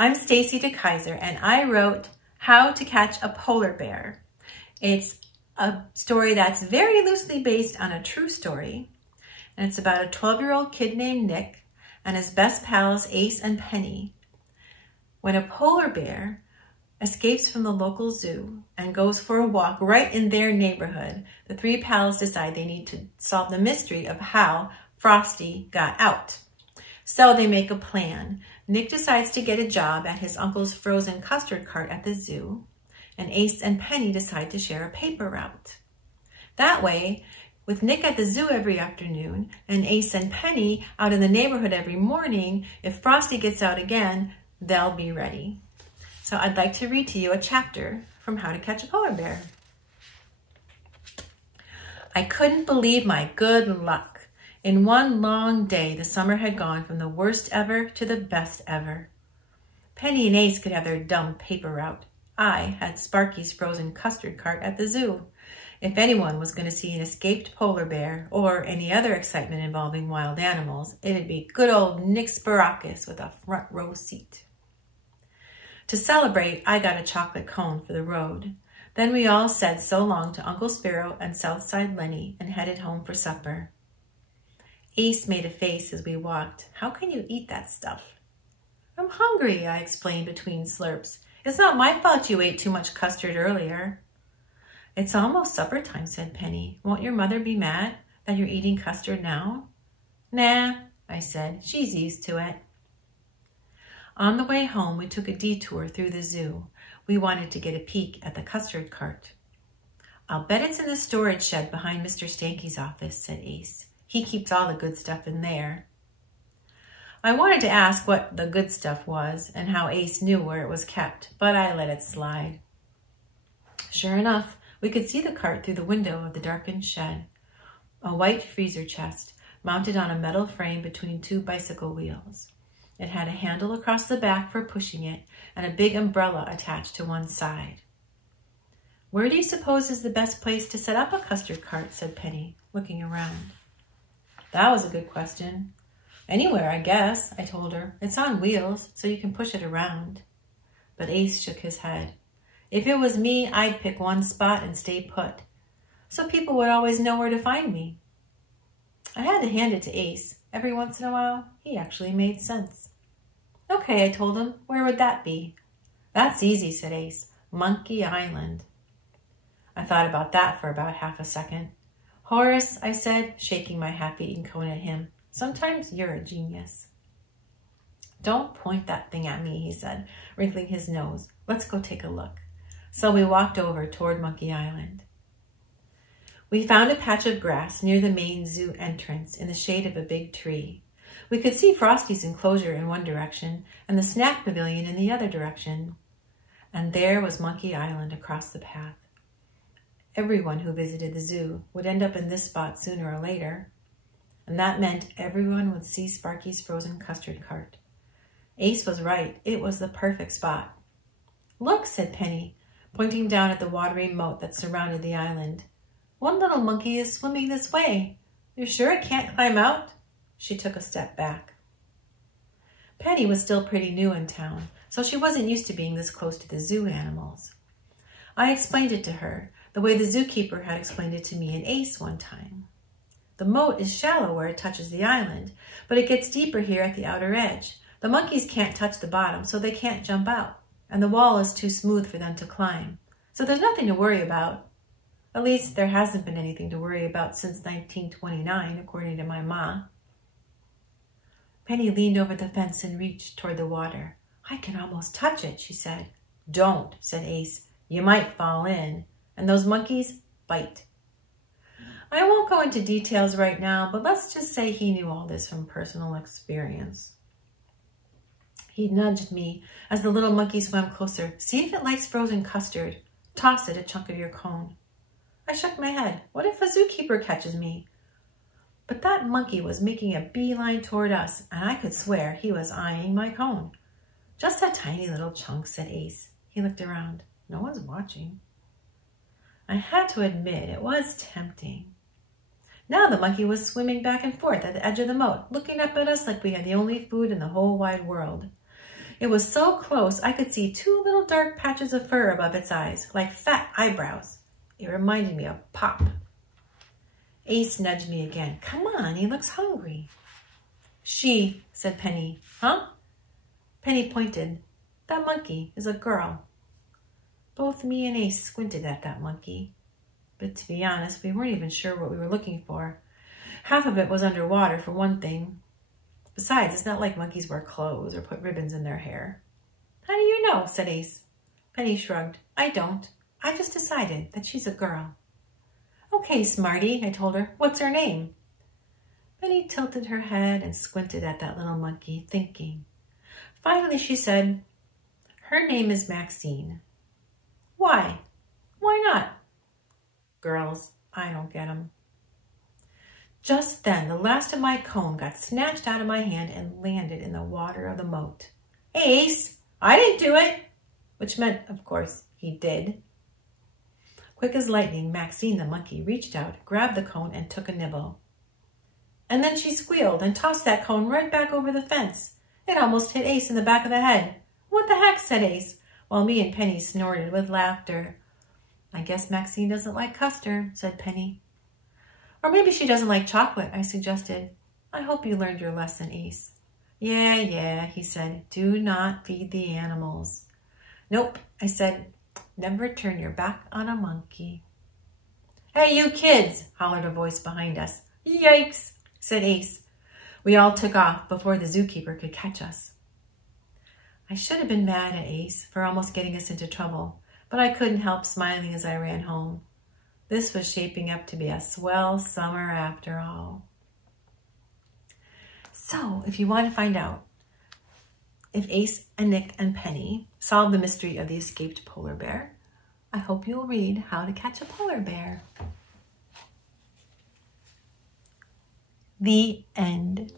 I'm Stacy DeKeyser, and I wrote How to Catch a Polar Bear. It's a story that's very loosely based on a true story, and it's about a 12-year-old kid named Nick and his best pals Ace and Penny. When a polar bear escapes from the local zoo and goes for a walk right in their neighborhood, the three pals decide they need to solve the mystery of how Frosty got out. So they make a plan. Nick decides to get a job at his uncle's frozen custard cart at the zoo, and Ace and Penny decide to share a paper route. That way, with Nick at the zoo every afternoon and Ace and Penny out in the neighborhood every morning, if Frosty gets out again, they'll be ready. So I'd like to read to you a chapter from How to Catch a Polar Bear. I couldn't believe my good luck. In one long day, the summer had gone from the worst ever to the best ever. Penny and Ace could have their dumb paper route. I had Sparky's frozen custard cart at the zoo. If anyone was going to see an escaped polar bear or any other excitement involving wild animals, it'd be good old Nick Sparakis with a front row seat. To celebrate, I got a chocolate cone for the road. Then we all said so long to Uncle Sparrow and Southside Lenny and headed home for supper. Ace made a face as we walked. How can you eat that stuff? I'm hungry, I explained between slurps. It's not my fault you ate too much custard earlier. It's almost supper time, said Penny. Won't your mother be mad that you're eating custard now? Nah, I said. She's used to it. On the way home, we took a detour through the zoo. We wanted to get a peek at the custard cart. I'll bet it's in the storage shed behind Mr. Stanky's office, said Ace. He keeps all the good stuff in there. I wanted to ask what the good stuff was and how Ace knew where it was kept, but I let it slide. Sure enough, we could see the cart through the window of the darkened shed. A white freezer chest mounted on a metal frame between two bicycle wheels. It had a handle across the back for pushing it and a big umbrella attached to one side. Where do you suppose is the best place to set up a custard cart, said Penny, looking around. That was a good question. Anywhere, I guess, I told her. It's on wheels, so you can push it around. But Ace shook his head. If it was me, I'd pick one spot and stay put, so people would always know where to find me. I had to hand it to Ace. Every once in a while, he actually made sense. Okay, I told him. Where would that be? That's easy, said Ace. Monkey Island. I thought about that for about half a second. Horace, I said, shaking my half-eaten cone at him, sometimes you're a genius. Don't point that thing at me, he said, wrinkling his nose. Let's go take a look. So we walked over toward Monkey Island. We found a patch of grass near the main zoo entrance in the shade of a big tree. We could see Frosty's enclosure in one direction and the snack pavilion in the other direction. And there was Monkey Island across the path. Everyone who visited the zoo would end up in this spot sooner or later. And that meant everyone would see Sparky's frozen custard cart. Ace was right. It was the perfect spot. Look, said Penny, pointing down at the watery moat that surrounded the island. One little monkey is swimming this way. You're sure it can't climb out? She took a step back. Penny was still pretty new in town, so she wasn't used to being this close to the zoo animals. I explained it to her, the way the zookeeper had explained it to me and Ace one time. The moat is shallow where it touches the island, but it gets deeper here at the outer edge. The monkeys can't touch the bottom, so they can't jump out, and the wall is too smooth for them to climb. So there's nothing to worry about. At least there hasn't been anything to worry about since 1929, according to my ma. Penny leaned over the fence and reached toward the water. I can almost touch it, she said. Don't, said Ace. You might fall in. And those monkeys bite. I won't go into details right now, but let's just say he knew all this from personal experience. He nudged me as the little monkey swam closer. See if it likes frozen custard. Toss it a chunk of your cone. I shook my head. What if a zookeeper catches me? But that monkey was making a beeline toward us, and I could swear he was eyeing my cone. Just a tiny little chunk, said Ace. He looked around. No one's watching. I had to admit it was tempting. Now the monkey was swimming back and forth at the edge of the moat, looking up at us like we had the only food in the whole wide world. It was so close I could see 2 little dark patches of fur above its eyes, like fat eyebrows. It reminded me of Pop. Ace nudged me again. Come on, he looks hungry. She, said Penny. Huh? Penny pointed. That monkey is a girl. Both me and Ace squinted at that monkey. But to be honest, we weren't even sure what we were looking for. Half of it was underwater, for one thing. Besides, it's not like monkeys wear clothes or put ribbons in their hair. How do you know? Said Ace. Penny shrugged. I don't. I just decided that she's a girl. Okay, smarty, I told her. What's her name? Penny tilted her head and squinted at that little monkey, thinking. Finally, she said, her name is Maxine. Why? Why not? Girls, I don't get 'em. Just then, the last of my cone got snatched out of my hand and landed in the water of the moat. Ace, I didn't do it, which meant, of course, he did. Quick as lightning, Maxine the monkey reached out, grabbed the cone, and took a nibble. And then she squealed and tossed that cone right back over the fence. It almost hit Ace in the back of the head. What the heck, said Ace, while me and Penny snorted with laughter. I guess Maxine doesn't like custard, said Penny. Or maybe she doesn't like chocolate, I suggested. I hope you learned your lesson, Ace. Yeah, he said. Do not feed the animals. Nope, I said. Never turn your back on a monkey. Hey, you kids, hollered a voice behind us. Yikes, said Ace. We all took off before the zookeeper could catch us. I should have been mad at Ace for almost getting us into trouble, but I couldn't help smiling as I ran home. This was shaping up to be a swell summer after all. So, if you want to find out if Ace and Nick and Penny solve the mystery of the escaped polar bear, I hope you'll read How to Catch a Polar Bear. The end.